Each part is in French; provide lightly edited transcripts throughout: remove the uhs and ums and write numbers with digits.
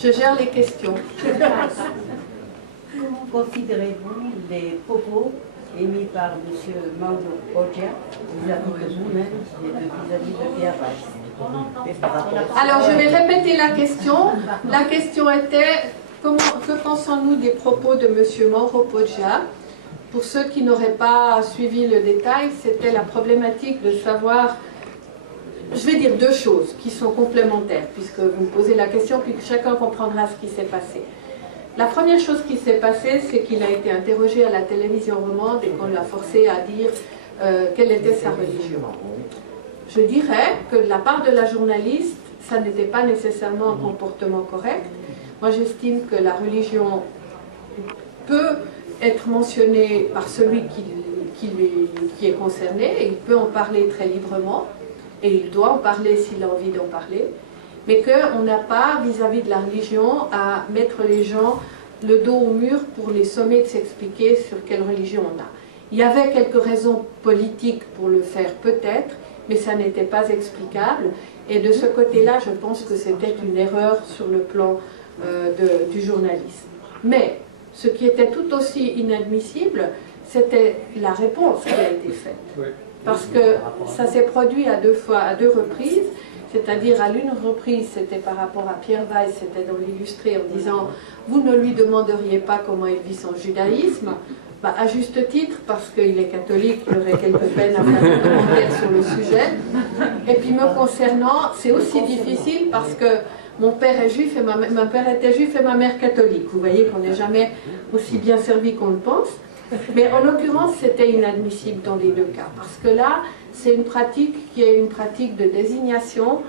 Je gère les questions. Comment considérez-vous les propos émis par M. Mauro Poggia vis-à-vis de vous-même et vis-à-vis de Pierre Weiss? Alors, je vais répéter la question. La question était, que pensons-nous des propos de M. Mauro Poggia? Pour ceux qui n'auraient pas suivi le détail, c'était la problématique de savoir, je vais dire deux choses qui sont complémentaires, puisque vous me posez la question, puis que chacun comprendra ce qui s'est passé. La première chose qui s'est passée, c'est qu'il a été interrogé à la télévision romande et qu'on l'a forcé à dire quelle était sa religion. Je dirais que de la part de la journaliste, ça n'était pas nécessairement un comportement correct. Moi, j'estime que la religion peut être mentionnée par celui qui est concerné, et il peut en parler très librement, et il doit en parler s'il a envie d'en parler, mais qu'on n'a pas, vis-à-vis de la religion, à mettre les gens le dos au mur pour les sommer de s'expliquer sur quelle religion on a. Il y avait quelques raisons politiques pour le faire, peut-être, mais ça n'était pas explicable. Et de ce côté-là, je pense que c'était une erreur sur le plan du journalisme. Mais ce qui était tout aussi inadmissible, c'était la réponse qui a été faite. Parce que ça s'est produit à deux reprises. C'est-à-dire à l'une reprise, c'était par rapport à Pierre Weiss, c'était dans l'illustré en disant « Vous ne lui demanderiez pas comment il vit son judaïsme ». À juste titre, parce qu'il est catholique, il aurait quelques peines à faire des commentaires sur le sujet. Et puis me concernant, c'est aussi difficile parce que mon père est juif et mon père était juif et ma mère catholique. Vous voyez qu'on n'est jamais aussi bien servi qu'on le pense. Mais en l'occurrence, c'était inadmissible dans les deux cas. Parce que là, c'est une pratique qui est une pratique de désignation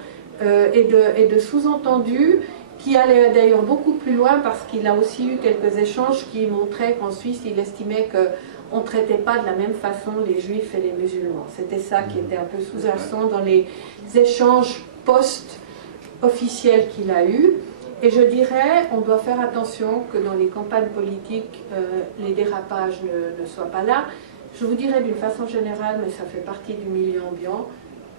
et de sous-entendu qui allait d'ailleurs beaucoup plus loin parce qu'il a aussi eu quelques échanges qui montraient qu'en Suisse, il estimait qu'on ne traitait pas de la même façon les juifs et les musulmans. C'était ça qui était un peu sous-jacent dans les échanges post-officiels qu'il a eus. Et je dirais, on doit faire attention que dans les campagnes politiques, les dérapages ne soient pas là. Je vous dirais d'une façon générale, mais ça fait partie du milieu ambiant,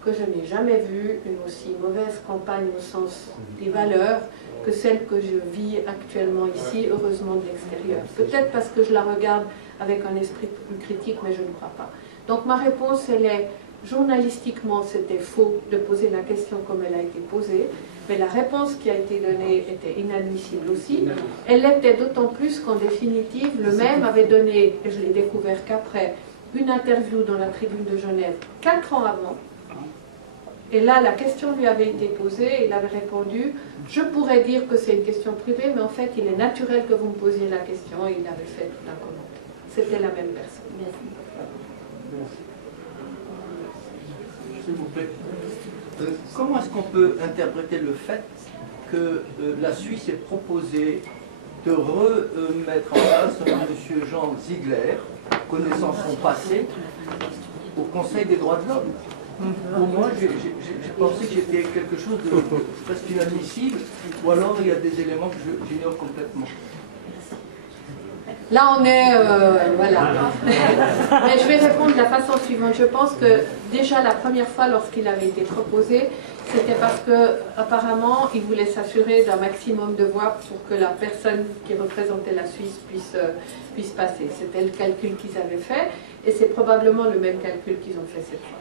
que je n'ai jamais vu une aussi mauvaise campagne au sens des valeurs que celle que je vis actuellement ici, heureusement de l'extérieur. Peut-être parce que je la regarde avec un esprit plus critique, mais je ne crois pas. Donc ma réponse, elle est, journalistiquement, c'était faux de poser la question comme elle a été posée, mais la réponse qui a été donnée était inadmissible aussi. Elle l'était d'autant plus qu'en définitive, le même avait donné, et je l'ai découvert qu'après, une interview dans la Tribune de Genève 4 ans avant. Et là, la question lui avait été posée, et il avait répondu « Je pourrais dire que c'est une question privée, mais en fait, il est naturel que vous me posiez la question. » Et il avait fait tout un commentaire. C'était la même personne. S'il vous plaît. Comment est-ce qu'on peut interpréter le fait que la Suisse ait proposé de remettre en place M. Jean Ziegler, connaissant son passé, au Conseil des droits de l'homme? Pour moi, j'ai pensé que c'était quelque chose de presque inadmissible, ou alors il y a des éléments que j'ignore complètement. Là, on est... voilà. Mais je vais répondre de la façon suivante. Je pense que déjà la première fois lorsqu'il avait été proposé, c'était parce qu'apparemment, il voulait s'assurer d'un maximum de voix pour que la personne qui représentait la Suisse puisse passer. C'était le calcul qu'ils avaient fait, et c'est probablement le même calcul qu'ils ont fait cette fois.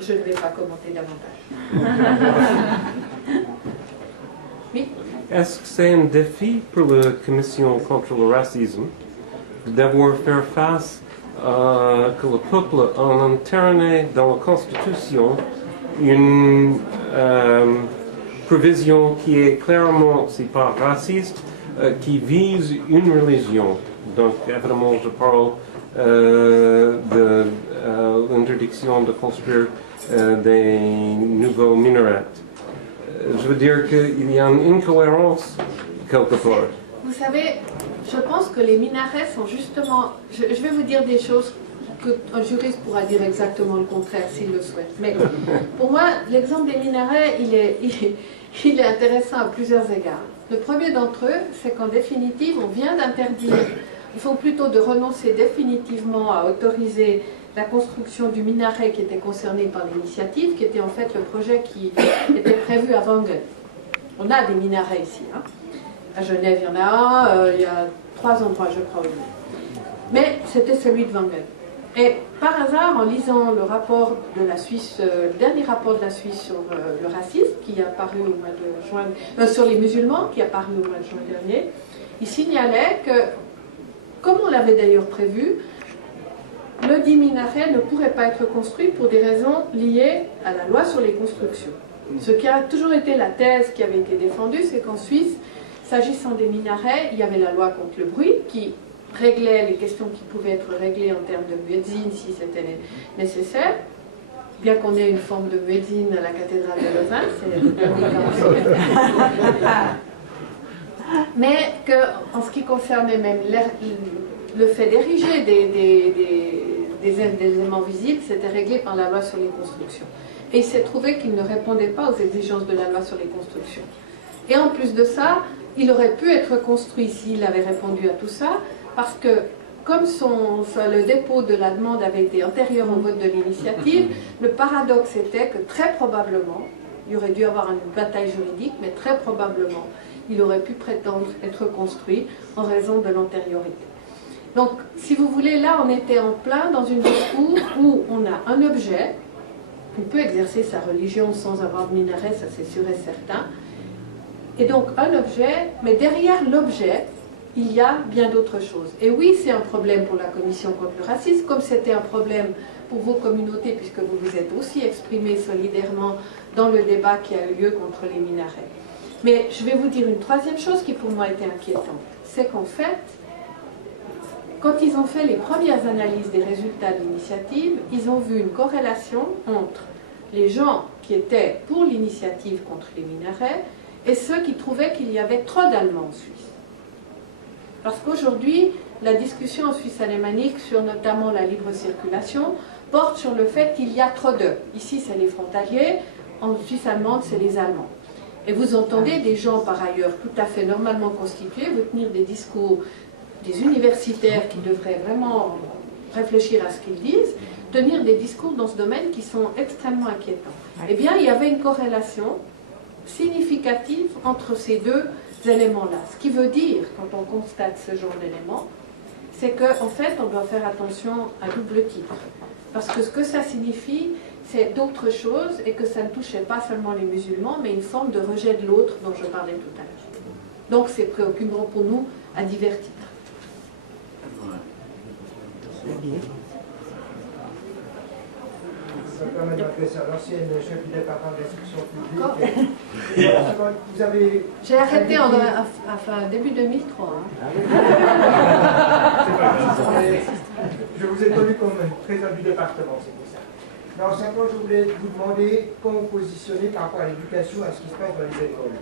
Je ne vais pas commenter davantage. Oui. Est-ce que c'est un défi pour la Commission contre le racisme de devoir faire face que le peuple a interné dans la Constitution une provision qui est clairement, c'est pas raciste, qui vise une religion. Donc évidemment je parle de l'interdiction de construire des nouveaux minarets. Je veux dire qu'il y a une incohérence quelque part. Vous savez, je pense que les minarets sont justement... Je vais vous dire des choses qu'un juriste pourra dire exactement le contraire s'il le souhaite. Mais pour moi, l'exemple des minarets, il est intéressant à plusieurs égards. Le premier d'entre eux, c'est qu'en définitive, on vient d'interdire, il faut plutôt de renoncer définitivement à autoriser la construction du minaret qui était concerné par l'initiative, qui était en fait le projet qui était prévu à Wangen. On a des minarets ici. Hein. À Genève, il y en a un, il y a 3 endroits, je crois. Mais c'était celui de Wengen. Et par hasard, en lisant le rapport de la Suisse, le dernier rapport de la Suisse sur le racisme, qui a paru au mois de juin, sur les musulmans, qui a paru au mois de juin dernier, il signalait que, comme on l'avait d'ailleurs prévu, le dit minaret ne pourrait pas être construit pour des raisons liées à la loi sur les constructions. Ce qui a toujours été la thèse qui avait été défendue, c'est qu'en Suisse, s'agissant des minarets, il y avait la loi contre le bruit qui réglait les questions qui pouvaient être réglées en termes de muezzin si c'était nécessaire. Bien qu'on ait une forme de muezzin à la cathédrale de Lausanne, c'est le dernier cas. Mais qu'en ce qui concernait même le fait d'ériger des éléments visibles, c'était réglé par la loi sur les constructions. Et il s'est trouvé qu'il ne répondait pas aux exigences de la loi sur les constructions. Et en plus de ça, il aurait pu être construit s'il avait répondu à tout ça, parce que comme le dépôt de la demande avait été antérieur au vote de l'initiative, le paradoxe était que très probablement, il aurait dû avoir une bataille juridique, mais très probablement, il aurait pu prétendre être construit en raison de l'antériorité. Donc, si vous voulez, là, on était en plein dans une discours où on a un objet, on peut exercer sa religion sans avoir de minaret, ça c'est sûr et certain, et donc un objet, mais derrière l'objet, il y a bien d'autres choses. Et oui, c'est un problème pour la Commission contre le racisme, comme c'était un problème pour vos communautés, puisque vous vous êtes aussi exprimés solidairement dans le débat qui a eu lieu contre les minarets. Mais je vais vous dire une troisième chose qui pour moi était inquiétante, c'est qu'en fait, quand ils ont fait les premières analyses des résultats de l'initiative, ils ont vu une corrélation entre les gens qui étaient pour l'initiative contre les minarets et ceux qui trouvaient qu'il y avait trop d'Allemands en Suisse. Parce qu'aujourd'hui, la discussion en Suisse alémanique sur notamment la libre circulation porte sur le fait qu'il y a trop d'eux. Ici, c'est les frontaliers, en Suisse allemande, c'est les Allemands. Et vous entendez des gens, par ailleurs, tout à fait normalement constitués, vous tenir des discours, des universitaires qui devraient vraiment réfléchir à ce qu'ils disent, tenir des discours dans ce domaine qui sont extrêmement inquiétants. Eh bien, il y avait une corrélation significative entre ces deux éléments-là. Ce qui veut dire, quand on constate ce genre d'éléments, c'est qu'en fait, on doit faire attention à double titre. Parce que ce que ça signifie, c'est d'autres choses et que ça ne touchait pas seulement les musulmans, mais une forme de rejet de l'autre dont je parlais tout à l'heure. Donc c'est préoccupant pour nous à divers titres. Ça permet d'adresser à l'ancienne chef du département d'instruction publique. Vous avez... J'ai arrêté début 2003. Hein. Je vous ai connu comme président du département, c'est pour ça. Non, simplement, je voulais vous demander comment vous positionnez par rapport à l'éducation, à ce qui se passe dans les écoles.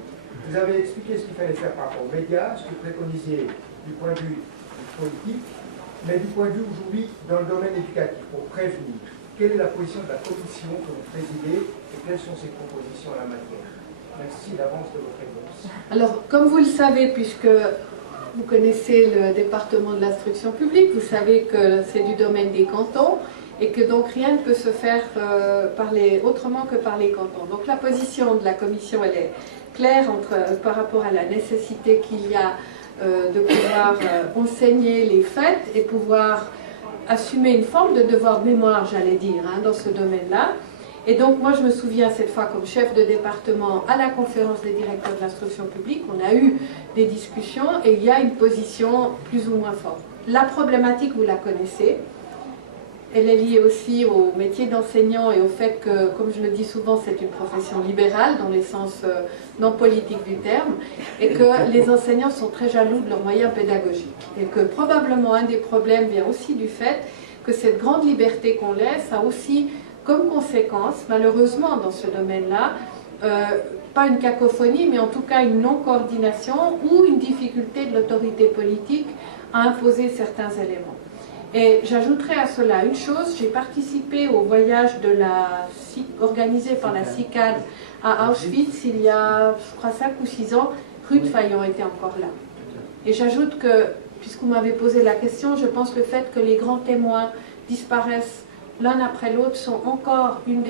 Vous avez expliqué ce qu'il fallait faire par rapport aux médias, ce que vous préconisiez du point de vue politique, mais du point de vue aujourd'hui dans le domaine éducatif, pour prévenir. Quelle est la position de la commission que vous présidez et quelles sont ses propositions en la matière? Merci d'avance de votre réponse. Alors, comme vous le savez, puisque vous connaissez le département de l'instruction publique, vous savez que c'est du domaine des cantons et que donc rien ne peut se faire autrement que par les cantons. Donc la position de la commission, elle est claire par rapport à la nécessité qu'il y a de pouvoir enseigner les faits et pouvoir assumer une forme de devoir de mémoire, j'allais dire, hein, dans ce domaine-là. Et donc moi je me souviens cette fois comme chef de département à la conférence des directeurs de l'instruction publique, on a eu des discussions et il y a une position plus ou moins forte. La problématique, vous la connaissez, elle est liée aussi au métier d'enseignant et au fait que, comme je le dis souvent, c'est une profession libérale dans les sens non politiques du terme, et que les enseignants sont très jaloux de leurs moyens pédagogiques. Et que probablement un des problèmes vient aussi du fait que cette grande liberté qu'on laisse a aussi comme conséquence, malheureusement dans ce domaine-là, pas une cacophonie, mais en tout cas une non-coordination ou une difficulté de l'autorité politique à imposer certains éléments. Et j'ajouterai à cela une chose, j'ai participé au voyage organisé par la CICAD à Auschwitz il y a, je crois, 5 ou 6 ans. Ruth Fayon était encore là. Et j'ajoute que, puisque vous m'avez posé la question, je pense que le fait que les grands témoins disparaissent l'un après l'autre est encore une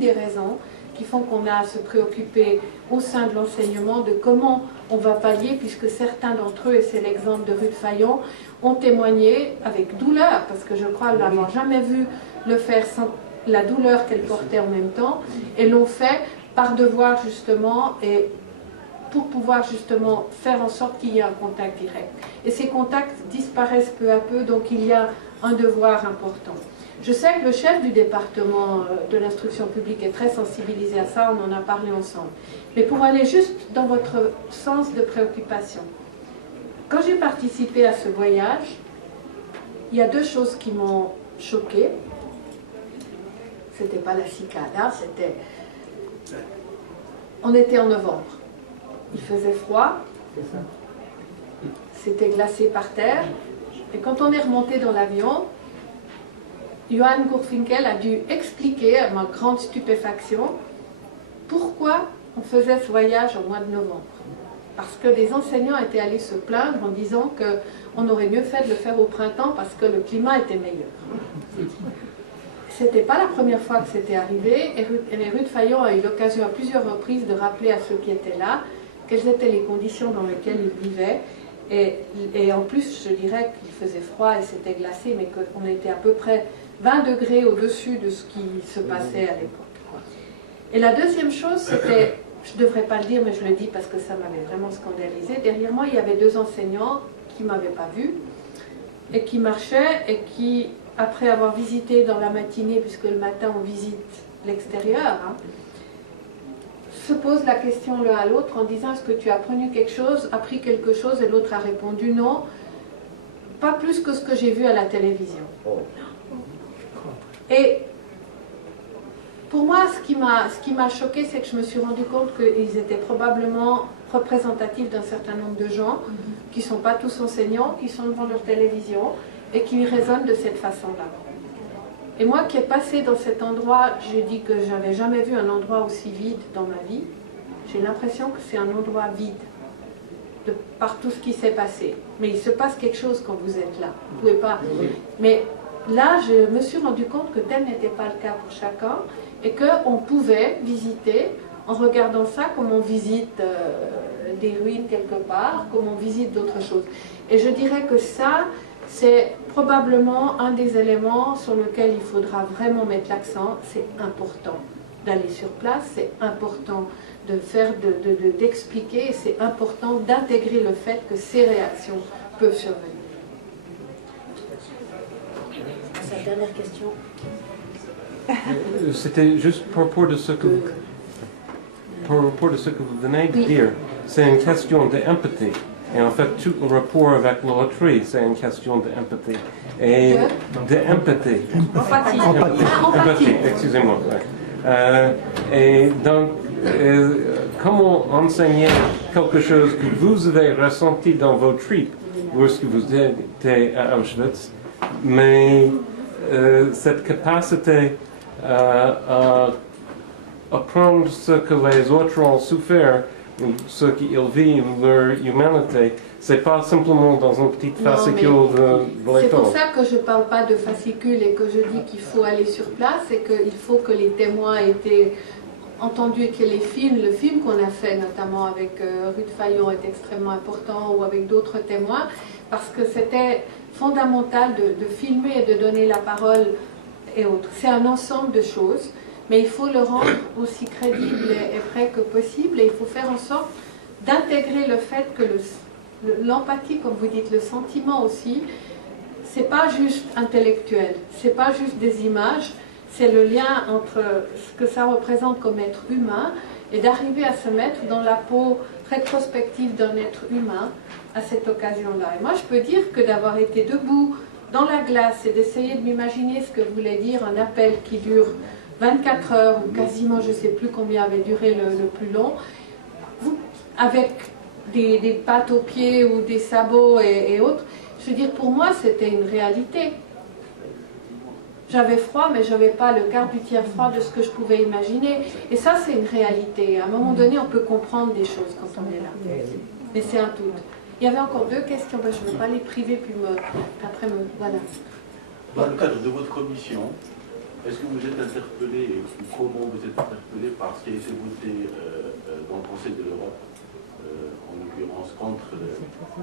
des raisons qui font qu'on a à se préoccuper au sein de l'enseignement de comment on va pallier, puisque certains d'entre eux, et c'est l'exemple de Ruth Fayon, ont témoigné avec douleur, parce que je crois l'avoir jamais vu le faire sans la douleur qu'elle portait en même temps, et l'ont fait par devoir justement, et pour pouvoir justement faire en sorte qu'il y ait un contact direct. Et ces contacts disparaissent peu à peu, donc il y a un devoir important. Je sais que le chef du département de l'instruction publique est très sensibilisé à ça, on en a parlé ensemble. Mais pour aller juste dans votre sens de préoccupation, quand j'ai participé à ce voyage, il y a deux choses qui m'ont choquée. C'était pas la cicada, c'était... On était en novembre. Il faisait froid. C'était glacé par terre. Et quand on est remonté dans l'avion, Johan Gurfinkel a dû expliquer, à ma grande stupéfaction, pourquoi on faisait ce voyage au mois de novembre. Parce que des enseignants étaient allés se plaindre en disant qu'on aurait mieux fait de le faire au printemps parce que le climat était meilleur. C'était pas la première fois que c'était arrivé, et Ruth Fayon a eu l'occasion à plusieurs reprises de rappeler à ceux qui étaient là quelles étaient les conditions dans lesquelles ils vivaient. Et en plus, je dirais qu'il faisait froid et c'était glacé, mais qu'on était à peu près 20 degrés au-dessus de ce qui se passait à l'époque. Et la deuxième chose, c'était, je ne devrais pas le dire, mais je le dis parce que ça m'avait vraiment scandalisé. Derrière moi, il y avait deux enseignants qui ne m'avaient pas vue et qui marchaient et qui, après avoir visité dans la matinée, puisque le matin on visite l'extérieur, se posent la question l'un à l'autre en disant: est-ce que tu as appris quelque chose? Et l'autre a répondu: non, pas plus que ce que j'ai vu à la télévision. Et pour moi, ce qui m'a choqué, c'est que je me suis rendu compte qu'ils étaient probablement représentatifs d'un certain nombre de gens qui ne sont pas tous enseignants, qui sont devant leur télévision et qui raisonnent de cette façon-là. Et moi qui ai passé dans cet endroit, j'ai dit que je n'avais jamais vu un endroit aussi vide dans ma vie. J'ai l'impression que c'est un endroit vide par tout ce qui s'est passé. Mais il se passe quelque chose quand vous êtes là. Vous pouvez pas. Mais là, je me suis rendu compte que tel n'était pas le cas pour chacun et qu'on pouvait visiter en regardant ça comme on visite des ruines quelque part, comme on visite d'autres choses. Et je dirais que ça, c'est probablement un des éléments sur lequel il faudra vraiment mettre l'accent. C'est important d'aller sur place, c'est important de d'expliquer, et c'est important d'intégrer le fait que ces réactions peuvent survenir. Sa dernière question. C'était juste pour rapport de ce que vous venez de dire. C'est une question d'empathie. Et en fait, tout le rapport avec la loterie, c'est une question d'empathie. Et d'empathie. Empathie, excusez-moi. Et donc, comment enseigner quelque chose que vous avez ressenti dans vos tripes lorsque vous étiez à Auschwitz, mais cette capacité à apprendre ce que les autres ont souffert, ce qu'ils vivent, leur humanité, c'est pas simplement dans une petite fascicule de C'est béton. pour ça que je ne parle pas de fascicule et que je dis qu'il faut aller sur place et qu'il faut que les témoins aient été entendus et que le film qu'on a fait notamment avec Ruth Fayon est extrêmement important, ou avec d'autres témoins, parce que c'était fondamental de filmer et de donner la parole et autres. C'est un ensemble de choses. Mais il faut le rendre aussi crédible et vrai que possible, et il faut faire en sorte d'intégrer le fait que l'empathie, comme vous dites, le sentiment aussi, c'est pas juste intellectuel, c'est pas juste des images, c'est le lien entre ce que ça représente comme être humain et d'arriver à se mettre dans la peau rétrospective d'un être humain à cette occasion-là. Et moi, je peux dire que d'avoir été debout dans la glace et d'essayer de m'imaginer ce que voulait dire un appel qui dure 24 heures, ou quasiment, je ne sais plus combien avait duré le plus long, avec des pattes aux pieds ou des sabots et autres, je veux dire, pour moi, c'était une réalité. J'avais froid, mais je n'avais pas le quart du tiers froid de ce que je pouvais imaginer. Et ça, c'est une réalité. À un moment donné, on peut comprendre des choses quand on est là. Mais c'est un tout. Il y avait encore deux questions, je ne veux pas les priver, puis voilà. Dans le cadre de votre commission, Est-ce que vous êtes interpellé, ou comment vous êtes interpellé par ce qui a été voté dans le Conseil de l'Europe, en l'occurrence contre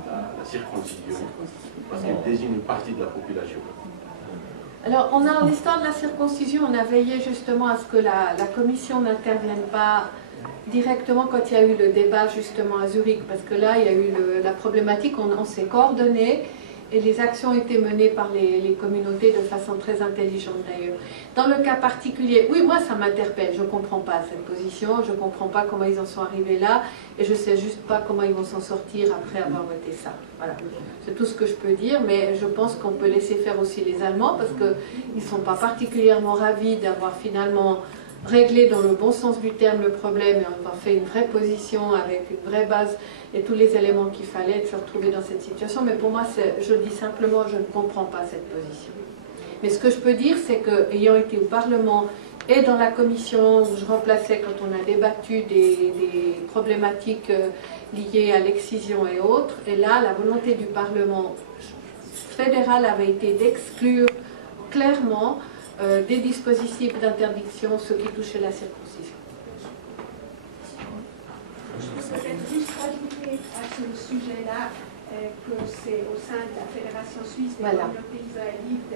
la circoncision, parce qu'elle désigne une partie de la population? Alors, on a, en l'histoire de la circoncision, on a veillé justement à ce que la Commission n'intervienne pas directement quand il y a eu le débat justement à Zurich, parce que là, il y a eu la problématique, on s'est coordonné, et les actions ont été menées par les communautés de façon très intelligente d'ailleurs. Dans le cas particulier, oui, moi ça m'interpelle, je ne comprends pas cette position, je ne comprends pas comment ils en sont arrivés là, et je ne sais juste pas comment ils vont s'en sortir après avoir voté ça. Voilà, c'est tout ce que je peux dire, mais je pense qu'on peut laisser faire aussi les Allemands, parce qu'ils ne sont pas particulièrement ravis d'avoir finalement réglé dans le bon sens du terme le problème et avoir fait une vraie position avec une vraie base et tous les éléments qu'il fallait de se retrouver dans cette situation. Mais pour moi, je le dis simplement, je ne comprends pas cette position. Mais ce que je peux dire, c'est qu'ayant été au Parlement et dans la commission où je remplaçais quand on a débattu des problématiques liées à l'excision et autres, et là, la volonté du Parlement fédéral avait été d'exclure clairement des dispositifs d'interdiction, ce qui touchait la circoncision. Je peux peut-être juste rajouter à ce sujet-là que c'est au sein de la Fédération suisse des communautés israélites,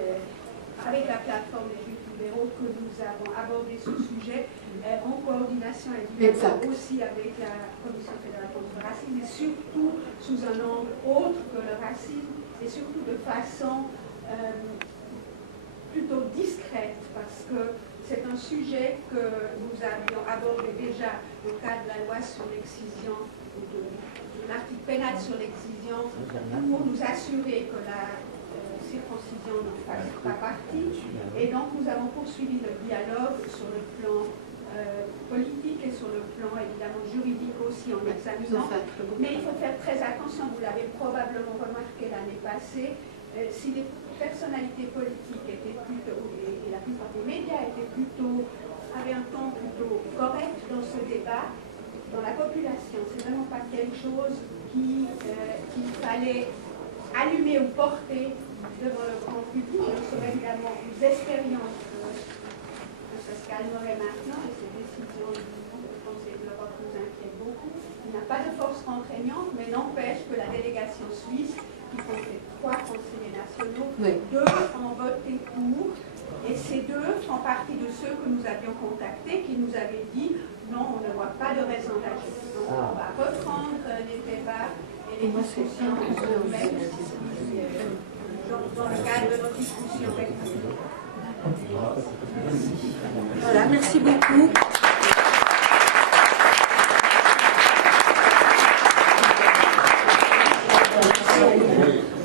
avec la plateforme des Juifs libéraux, que nous avons abordé ce sujet en coordination évidemment aussi avec la Commission fédérale contre le racisme, et surtout sous un angle autre que le racisme, et surtout de façon plutôt discrète, parce que c'est un sujet que nous avions abordé déjà au cadre de la loi sur l'excision, de l'article pénal sur l'excision, pour nous assurer que la circoncision ne fasse pas partie. Et donc nous avons poursuivi le dialogue sur le plan politique et sur le plan évidemment juridique aussi en examinant. Mais il faut faire très attention, vous l'avez probablement remarqué l'année passée, si les personnalités politiques étaient plutôt, et la plupart des médias avaient un ton plutôt correct dans ce débat, dans la population, c'est vraiment pas quelque chose qu'il fallait allumer ou porter devant le grand public. Nous évidemment, nous espérions que ça se calmerait maintenant, et ces décisions du Conseil de l'Europe nous inquiètent beaucoup. Il n'y a pas de force contraignante, mais n'empêche que la délégation suisse, qui comptait 3 conseillers nationaux, 2 ont voté pour, et ces 2 font partie de ceux que nous avions contactés, qui nous avaient dit non, on ne voit pas de raison d'agir. Donc on va reprendre les débats et les discussions dans le cadre de nos discussions. Voilà, merci beaucoup.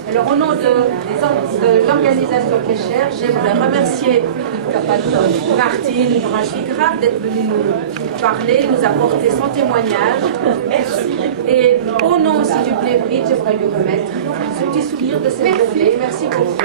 Alors au nom de l'organisation Kesher, j'aimerais remercier Martine Brachvigraf d'être venue nous parler, nous apporter son témoignage. Et au nom aussi du Plébrid, j'aimerais lui remettre ce petit souvenir de cette journée. Merci beaucoup.